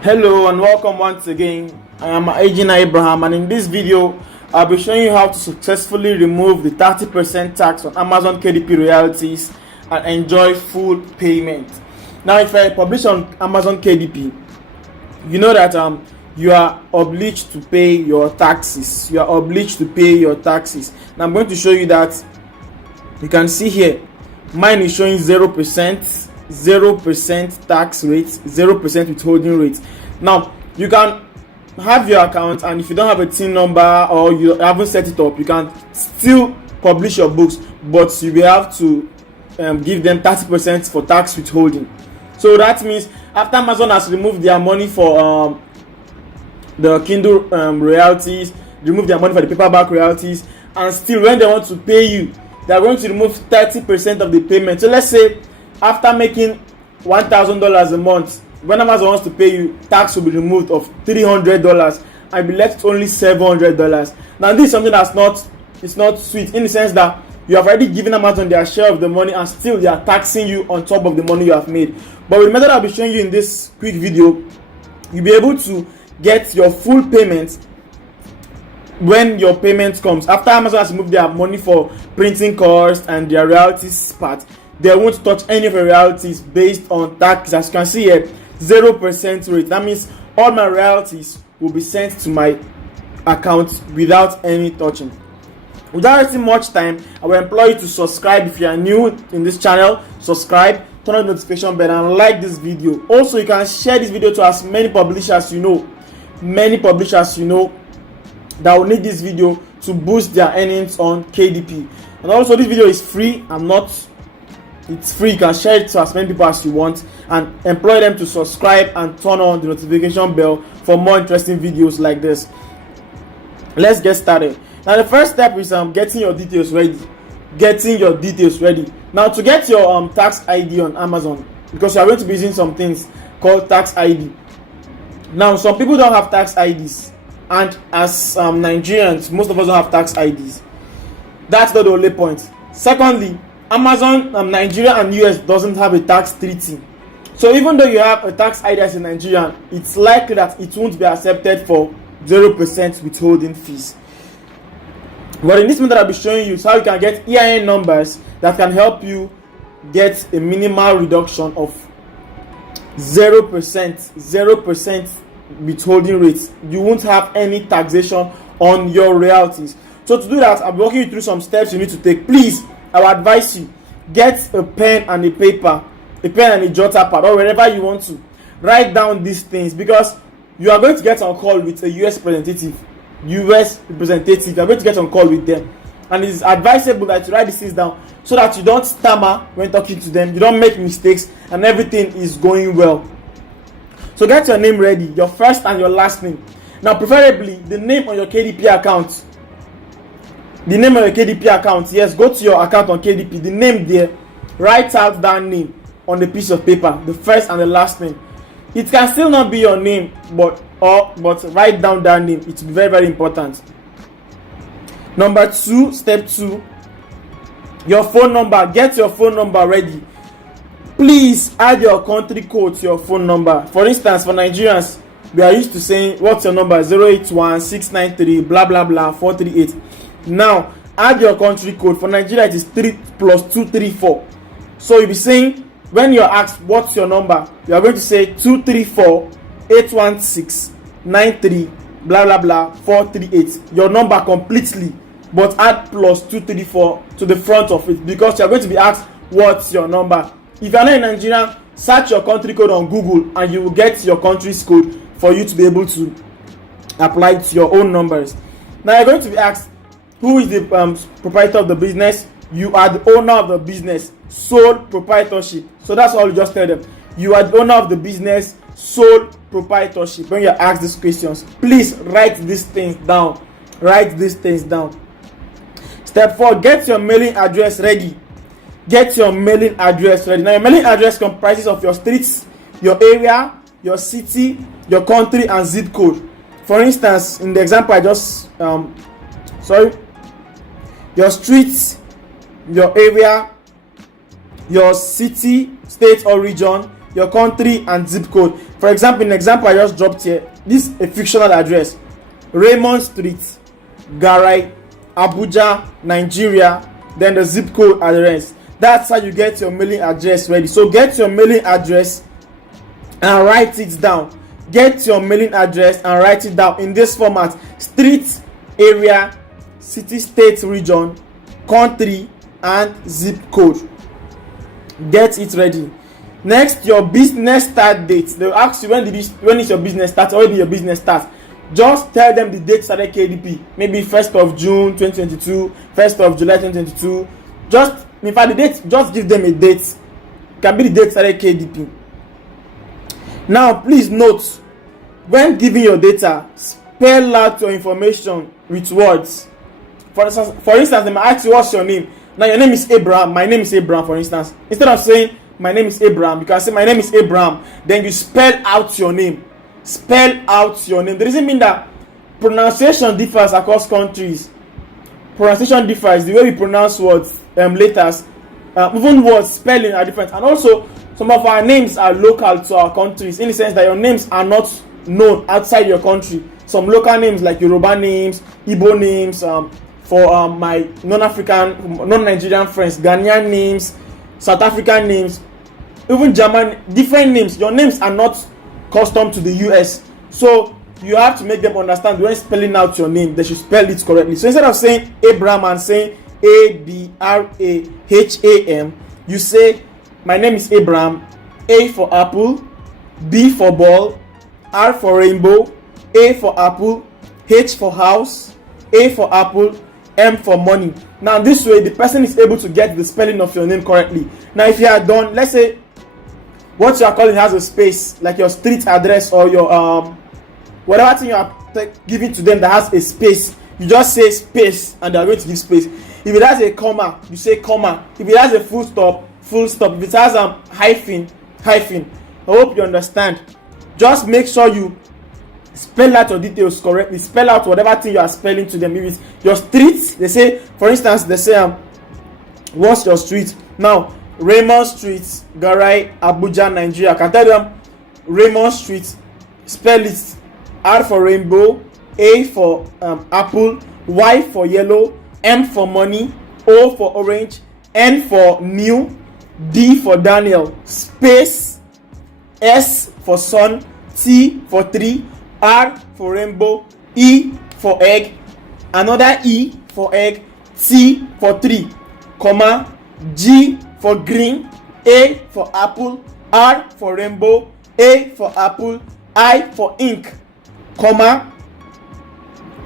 Hello and welcome once again. I am Agent Abraham, and in this video I'll be showing you how to successfully remove the 30% tax on Amazon KDP royalties and enjoy full payment. Now, if I publish on Amazon KDP, you know that you are obliged to pay your taxes. You are obliged to pay your taxes. Now I'm going to show you that. You can see here, mine is showing 0%. 0% tax rate, 0% withholding rate. Now you can have your account, and if you don't have a TIN number or you haven't set it up, you can still publish your books, but you will have to give them 30% for tax withholding. So that means after Amazon has removed their money for the Kindle royalties, remove their money for the paperback royalties, and still when they want to pay you, they are going to remove 30% of the payment. So let's say after making $1,000 a month, when Amazon wants to pay you, tax will be removed of $300 and be left only $700. Now this is something that's not sweet, in the sense that you have already given Amazon their share of the money and still they are taxing you on top of the money you have made. But with the method I'll be showing you in this quick video, you'll be able to get your full payment when your payment comes. After Amazon has removed their money for printing costs and their royalties part, they won't touch any of your royalties based on tax. As you can see here, 0% rate. That means all my royalties will be sent to my account without any touching. Without wasting much time, I will implore you to subscribe if you are new in this channel. Subscribe, turn on the notification bell, and like this video. Also, you can share this video to as many publishers you know. Many publishers you know that will need this video to boost their earnings on KDP. And also, this video is free. It's free. You can share it to as many people as you want and employ them to subscribe and turn on the notification bell for more interesting videos like this. Let's get started. Now the first step is getting your details ready. Now to get your tax ID on Amazon, because you are going to be using some things called tax ID. Now some people don't have tax IDs, and as Nigerians, most of us don't have tax IDs. That's not the only point. Secondly, Amazon, Nigeria and US doesn't have a tax treaty. So even though you have a tax ID as a Nigerian, it's likely that it won't be accepted for 0% withholding fees. But in this method I'll be showing you how you can get EIN numbers that can help you get a minimal reduction of 0% withholding rates. You won't have any taxation on your royalties. So to do that, I'll be walking you through some steps you need to take. Please, I will advise you, get a pen and a paper, a pen and a jotter pad, or wherever you want to. Write down these things, because you are going to get on call with a US representative. You are going to get on call with them, and it is advisable that you write these things down so that you don't stammer when talking to them, you don't make mistakes, and everything is going well. So get your name ready, your first and your last name. Now preferably the name on your KDP account. Yes, go to your account on KDP, the name there, write out that name on the piece of paper, the first and the last name. It can still not be your name, but write down that name. It's very, very important. Number 2, step 2, your phone number. Get your phone number ready. Please add your country code to your phone number. For instance, for Nigerians, we are used to saying, what's your number? 081-693 blah blah blah 438. Now add your country code. For Nigeria it is 3 plus 234. So you'll be saying, when you're asked what's your number, you are going to say 234-816-93 blah blah blah 438, your number completely, but add plus 234 to the front of it, because you are going to be asked what's your number. If you are not in Nigeria, search your country code on Google and you will get your country's code for you to be able to apply to your own numbers. Now you're going to be asked, who is the proprietor of the business? You are the owner of the business, sole proprietorship. So that's all you just tell them. You are the owner of the business, sole proprietorship. When you're asked these questions, please write these things down. Step 4, get your mailing address ready. Now your mailing address comprises of your streets, your area, your city, your country, and zip code. For instance, in the example I just your streets, your area, your city, state or region, your country, and zip code. For example, in the example I just dropped here, this is a fictional address: Raymond Street, Garai, Abuja, Nigeria. Then the zip code address. That's how you get your mailing address ready. So get your mailing address and write it down. Get your mailing address and write it down in this format: street, area, city, state, region, country, and zip code. Get it ready. Next, your business start date. They'll ask you when is your business start, or when did your business start. Just tell them the date started KDP. Maybe 1st of June 2022, 1st of July 2022. Just, in fact, the date, just give them a date. It can be the date started KDP. Now, please note, when giving your data, spell out your information with words. For instance, they might ask you, what's your name? Now, your name is Abraham. My name is Abraham, for instance. Instead of saying, my name is Abraham, you can say, my name is Abraham. Then you spell out your name. Spell out your name. There doesn't mean that pronunciation differs across countries. Pronunciation differs. The way we pronounce words, letters, even words, spelling are different. And also, some of our names are local to our countries, in the sense that your names are not known outside your country. Some local names like Yoruba names, Igbo names, for my non-African, non-Nigerian friends, Ghanaian names, South African names, even German, different names. Your names are not custom to the US, so you have to make them understand when spelling out your name, they should spell it correctly. So instead of saying Abraham and saying Abraham, you say, my name is Abraham, A for apple, B for ball, R for rainbow, A for apple, H for house, A for apple, M for money. Now this way the person is able to get the spelling of your name correctly. Now if you are done, let's say what you are calling has a space, like your street address or your whatever thing you are giving to them that has a space, you just say space and they are going to give space. If it has a comma, you say comma. If it has a full stop, full stop. If it has a hyphen, hyphen. I hope you understand. Just make sure you spell out your details correctly. Spell out whatever thing you are spelling to them. If it's your street, they say, for instance, they say what's your street? Now Raymond Street, Garai, Abuja, Nigeria. I can tell them Raymond Street, spell it: R for rainbow, A for apple, Y for yellow, M for money, O for orange, N for new, D for Daniel, space, S for sun, T for tree, R for rainbow, E for egg, another E for egg, T for tree, comma, G for green, A for apple, R for rainbow, A for apple, I for ink, comma,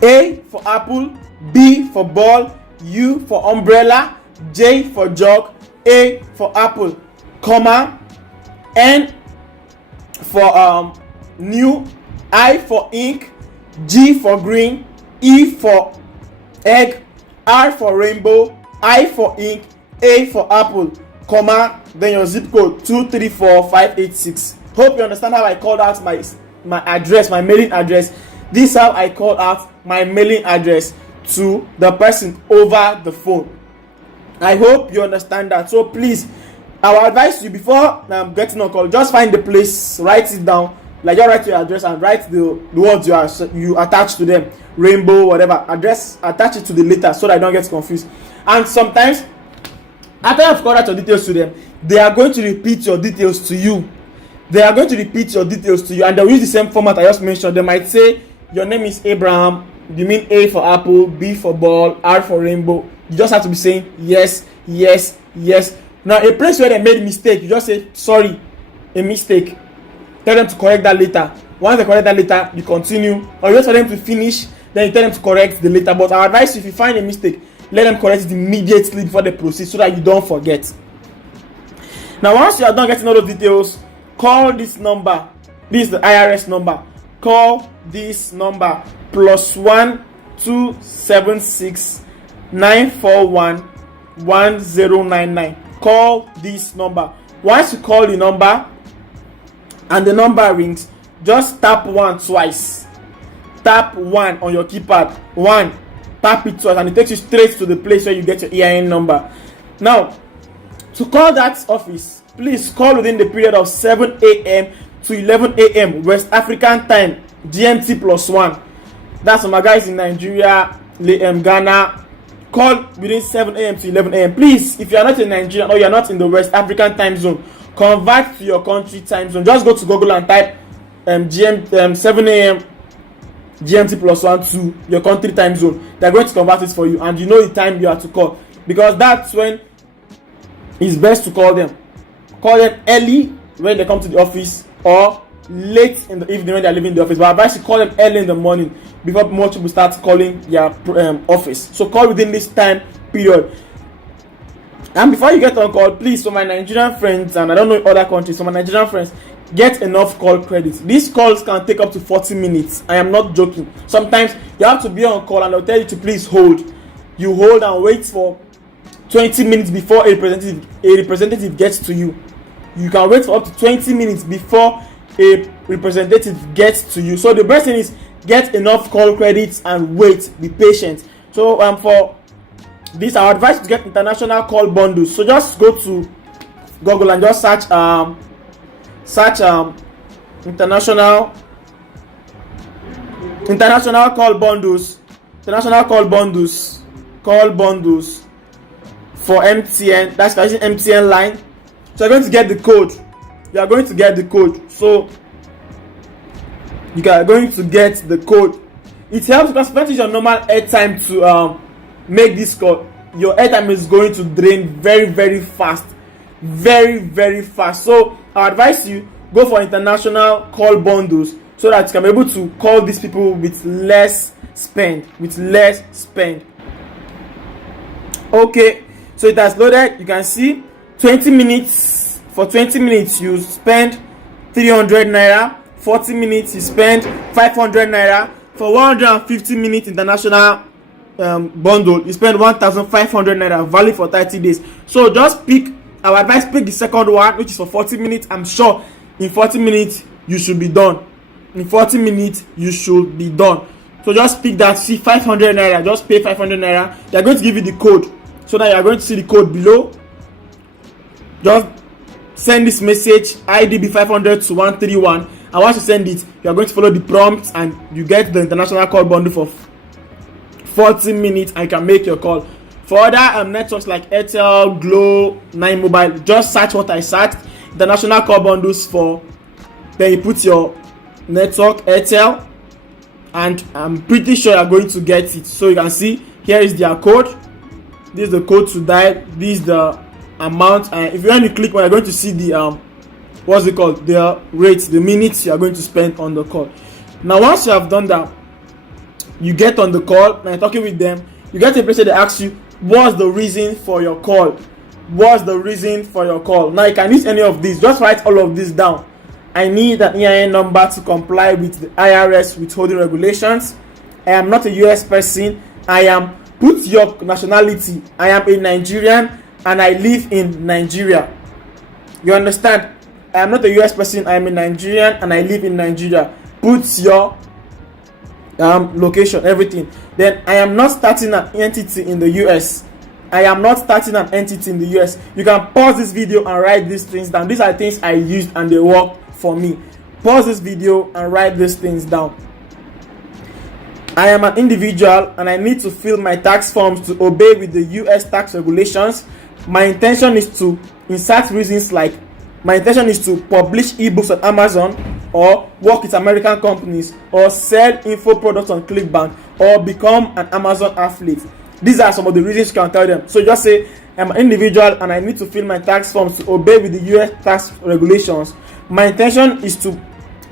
A for apple, B for ball, U for umbrella, J for jug, A for apple, comma, N for new, I for ink, G for green, E for egg, R for rainbow, I for ink, A for apple, comma, then your zip code 234586. Hope you understand how I called out my address, my mailing address. This is how I called out my mailing address to the person over the phone. I hope you understand that. So please, I will advise you, before getting on call, just find the place, write it down. Like, just write your address and write the words you attach to them, rainbow, whatever address, attach it to the letter so that I don't get confused. And sometimes after I've called out your details to them, they are going to repeat your details to you. And they'll use the same format I just mentioned. They might say, your name is Abraham, you mean A for apple, B for ball, R for rainbow. You just have to be saying yes, yes, yes. Now, a place where they made a mistake, you just say, sorry, a mistake. Tell them to correct that later. Once they correct that later, you continue. Or you wait for them to finish, then you tell them to correct the later. But I advise you, if you find a mistake, let them correct it immediately before they proceed, so that you don't forget. Now, once you are done getting all those details, call this number. This is the IRS number. Call this number: +1 276 941 1099. Call this number. Once you call the number and the number rings, just tap 1 twice. Tap 1 on your keypad. 1. Tap it twice and it takes you straight to the place where you get your EIN number. Now, to call that office, please call within the period of 7 a.m. to 11 a.m. West African time, GMT +1. That's for my guys in Nigeria, Ghana. Call within 7 a.m. to 11 a.m. Please, if you are not in Nigeria or you are not in the West African time zone, convert to your country time zone. Just go to Google and type 7 a.m. GMT +1 to your country time zone. They're going to convert it for you, and you know the time you have to call, because that's when it's best to call them. Call them early when they come to the office, or late in the evening when they're leaving the office. But I advise you call them early in the morning before more people start calling their office. So call within this time period. And before you get on call, please, for my Nigerian friends, and I don't know other countries, for my Nigerian friends, get enough call credits. These calls can take up to 40 minutes. I am not joking. Sometimes you have to be on call and they'll tell you to please hold. You hold and wait for 20 minutes before a representative gets to you. You can wait for up to 20 minutes before a representative gets to you. So the best thing is get enough call credits and wait. Be patient. So for this, I advise you to get international call bundles. So just go to Google and just search international call bundles for MTN. That's using MTN line. So you're going to get the code. So you are going to get the code. It helps because when it's your normal airtime to make this call, your airtime is going to drain very, very fast. Very, very fast. So I advise you go for international call bundles so that you can be able to call these people with less spend. Okay, so it has loaded. You can see 20 minutes. For 20 minutes you spend 300 naira. 40 minutes you spend 500 naira. For 150 minutes international bundle you spend 1,500 naira, valid for 30 days. So just pick, our advice, pick the second one, which is for 40 minutes. I'm sure in 40 minutes you should be done. So just pick that. See, 500 naira, just pay 500 naira. They are going to give you the code, so now you are going to see the code below. Just send this message IDB 500 to 131, and once you send it, you are going to follow the prompts and you get the international call bundle for 40 minutes and you can make your call. For other networks like Airtel, Glo, 9 Mobile, just search what I searched, international call bundles for, then you put your network Airtel, and I'm pretty sure you're going to get it. So you can see here is their code. This is the code to dial. This is the amount, and if you want to click, you're going to see the what's it called, the rate, the minutes you are going to spend on the call. Now once you have done that, you get on the call and you're talking with them. You get to a place where they ask you, what's the reason for your call? Now you can use any of these. Just write all of this down. I need an EIN number to comply with the IRS withholding regulations. I am not a US person. Put your nationality. I am a Nigerian and I live in Nigeria. You understand? I am not a US person. I am a Nigerian and I live in Nigeria. Put your location, everything. Then I am not starting an entity in the US. You can pause this video and write these things down. These are things I used and they work for me. Pause this video and write these things down. I am an individual and I need to fill my tax forms to obey with the US tax regulations. My intention is to insert reasons like my intention is to publish ebooks on Amazon, or work with American companies, or sell info products on ClickBank, or become an Amazon affiliate. These are some of the reasons you can tell them. So just say, I'm an individual and I need to fill my tax forms to obey with the US tax regulations. My intention is to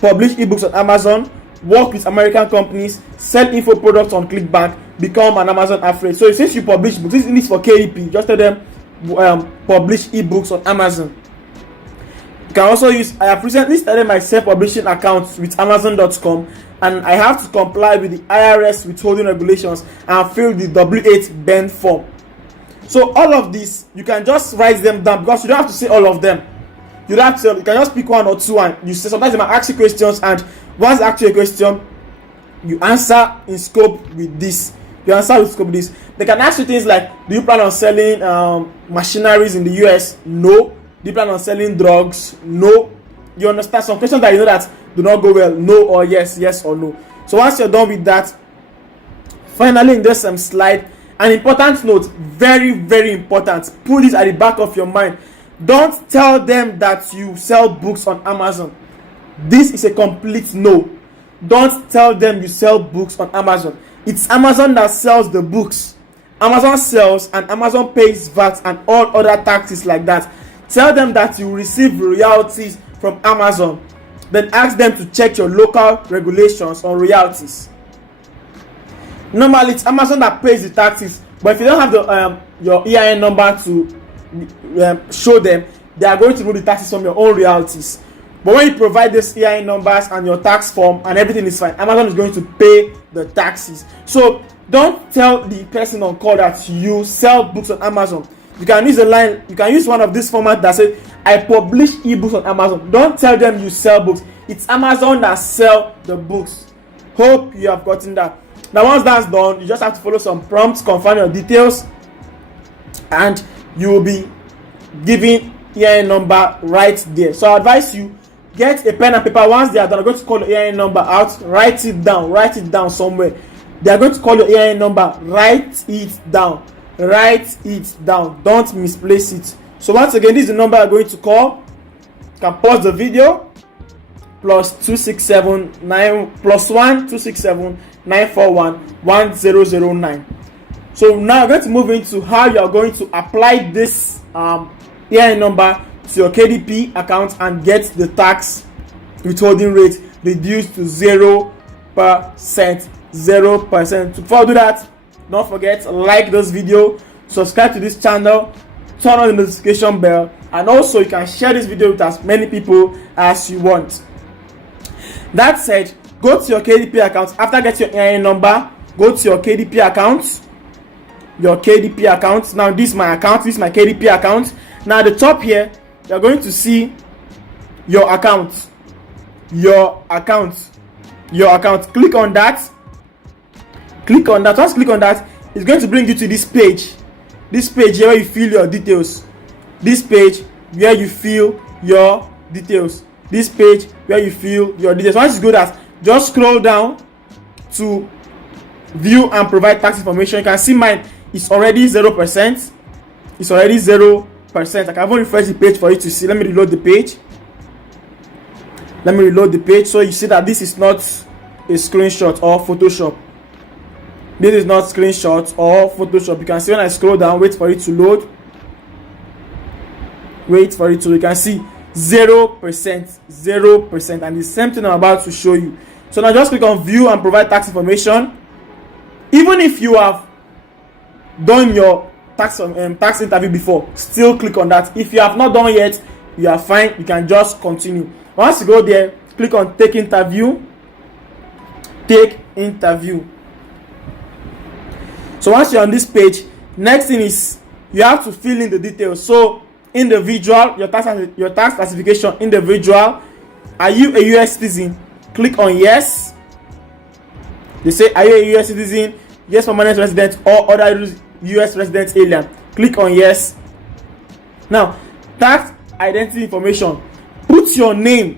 publish ebooks on Amazon, work with American companies, sell info products on ClickBank, become an Amazon affiliate. So since you publish books, this is for KDP, just tell them publish ebooks on Amazon. You can also use, I have recently started my self-publishing account with Amazon.com, and I have to comply with the IRS withholding regulations and fill the W8 bend form. So all of this, you can just write them down because you don't have to say all of them. You can just pick one or two, and you say sometimes they might ask you questions, and once they ask you a question, you answer in scope with this. They can ask you things like, do you plan on selling machineries in the US? No. Do you plan on selling drugs? No. You understand? Some questions that you know that do not go well, no or yes, yes or no. So once you're done with that, finally in this slide, an important note, very, very important. Put this at the back of your mind. Don't tell them that you sell books on Amazon. This is a complete no. Don't tell them you sell books on Amazon. It's Amazon that sells the books. Amazon sells and Amazon pays VAT and all other taxes like that. Tell them that you receive royalties from Amazon. Then ask them to check your local regulations on royalties. Normally, it's Amazon that pays the taxes, but if you don't have the your EIN number to show them, they are going to remove the taxes from your own royalties. But when you provide these EIN numbers and your tax form and everything is fine, Amazon is going to pay the taxes. So don't tell the person on call that you sell books on Amazon. You can use a line, you can use one of these formats that says, I publish ebooks on Amazon. Don't tell them you sell books. It's Amazon that sell the books. Hope you have gotten that. Now once that's done, you just have to follow some prompts, confirm your details, and you will be given EIN number right there. So I advise you, get a pen and paper. Once they are done, I'm going to call your EIN number out. Write it down somewhere. They are going to call your EIN number. Write it down. Don't misplace it. So once again, this is the number I'm going to call. You can pause the video. +267 941 1009. So now I'm going to move into how you are going to apply this EIN number to your KDP account and get the tax withholding rate reduced to 0%. 0%. Before I do that, don't forget to like this video, subscribe to this channel, turn on the notification bell, and also you can share this video with as many people as you want. That said, go to your KDP account. After getting your EIN number, go to your KDP account. Now this is my account. This is my KDP account. Now at the top here, you're going to see your account. Click on that. Once you click on that, it's going to bring you to this page. This page here where you fill your details. Once you go that, just scroll down to view and provide tax information. You can see mine is already 0%. I can even refresh the page for you to see. Let me reload the page. So you see that this is not a screenshot or Photoshop. You can see when I scroll down, wait for it to load. You can see 0%, and the same thing I'm about to show you. So now just click on view and provide tax information. Even if you have done your tax interview before, still click on that. If you have not done yet, you are fine. You can just continue. Once you go there, click on take interview. So once you're on this page, next thing is you have to fill in the details. So individual, your tax classification, individual. Are you a US citizen? Click on yes. They say, are you a US citizen, yes permanent resident, or other US resident alien? Click on yes. Now, tax identity information. Put your name,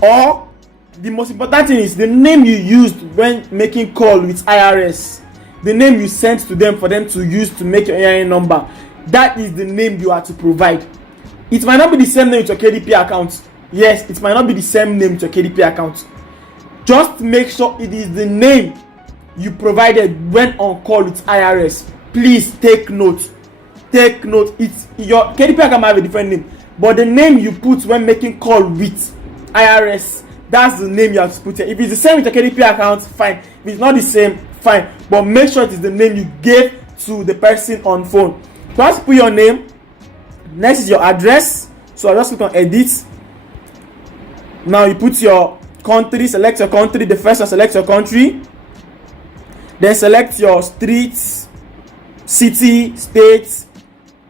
or the most important thing is the name you used when making call with IRS. The name you sent to them for them to use to make your EIN number. That is the name you are to provide. It might not be the same name with your KDP account. Yes, it might not be the same name with your KDP account. Just make sure it is the name you provided when on call with IRS. Please take note. It's your KDP account might have a different name, but the name you put when making call with IRS, that's the name you have to put here. If it's the same with your KDP account, fine. If it's not the same, fine. But make sure it is the name you gave to the person on phone. Once you put your name, next is your address. So I just click on edit. Now you put your country, select your country. The first one, select your country. Then select your streets, city, state,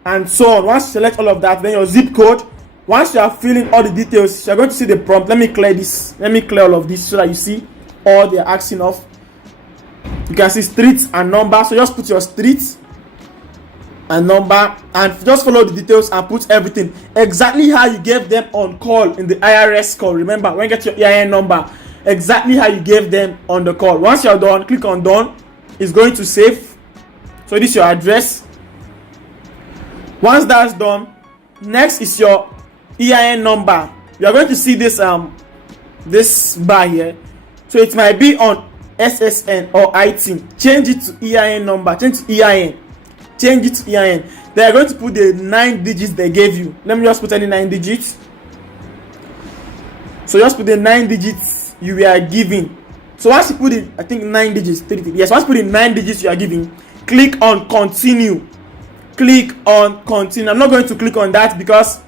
and so on. Once you select all of that, then your zip code. Once you are filling all the details, you're going to see the prompt. Let me clear all of this so that you see all they're asking of. You can see streets and number. So just put your street. and number, and just follow the details and put everything exactly how you gave them on call in the IRS call. Remember, when you get your EIN number, exactly how you gave them on the call. Once you're done, click on done. It's going to save. So this is your address. Once that's done, next is your EIN number. You are going to see this this bar here. So it might be on SSN or IT. Change it to EIN number. Change to EIN. Change it to EIN. They are going to put the 9 digits they gave you. Let me just put any 9 digits. So just put the 9 digits you were given. So once you put in, I think 9 digits, yes, once you put in 9 digits you are giving, click on continue. Click on continue. I'm not going to click on that because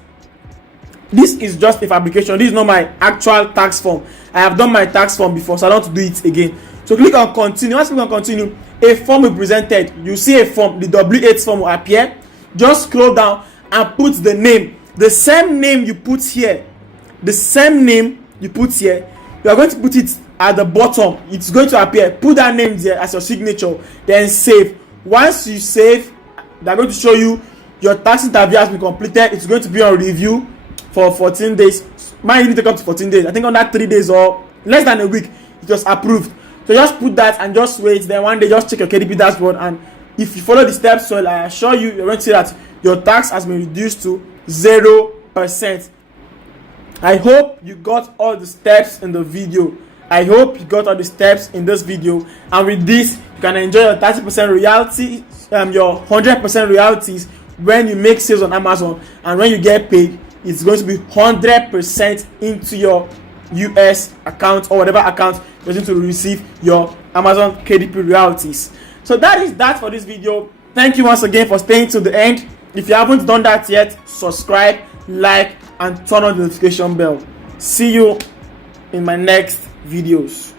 this is just a fabrication. This is not my actual tax form. I have done my tax form before, so I don't want to do it again. So click on continue. Once you click on continue, a form will be presented. You see a form, the W8 form will appear. Just scroll down and put the name, the same name you put here. The same name you put here, you are going to put it at the bottom. It's going to appear. Put that name there as your signature, then save. Once you save, they're going to show you your tax interview has been completed. It's going to be on review for 14 days. Mine didn't take up to 14 days. I think on that 3 days or less than a week, it was approved. So just put that and just wait. Then one day, just check your KDP dashboard, and if you follow the steps, so I assure you, you're going to see that your tax has been reduced to 0%. I hope you got all the steps in the video. I hope you got all the steps in this video, and with this, you can enjoy your 30% royalty, your 100% royalties when you make sales on Amazon, and when you get paid, it's going to be 100% into your US account or whatever account you're going to receive your Amazon KDP royalties. So that is that for this video. Thank you once again for staying to the end. If you haven't done that yet, subscribe, like, and turn on the notification bell. See you in my next videos.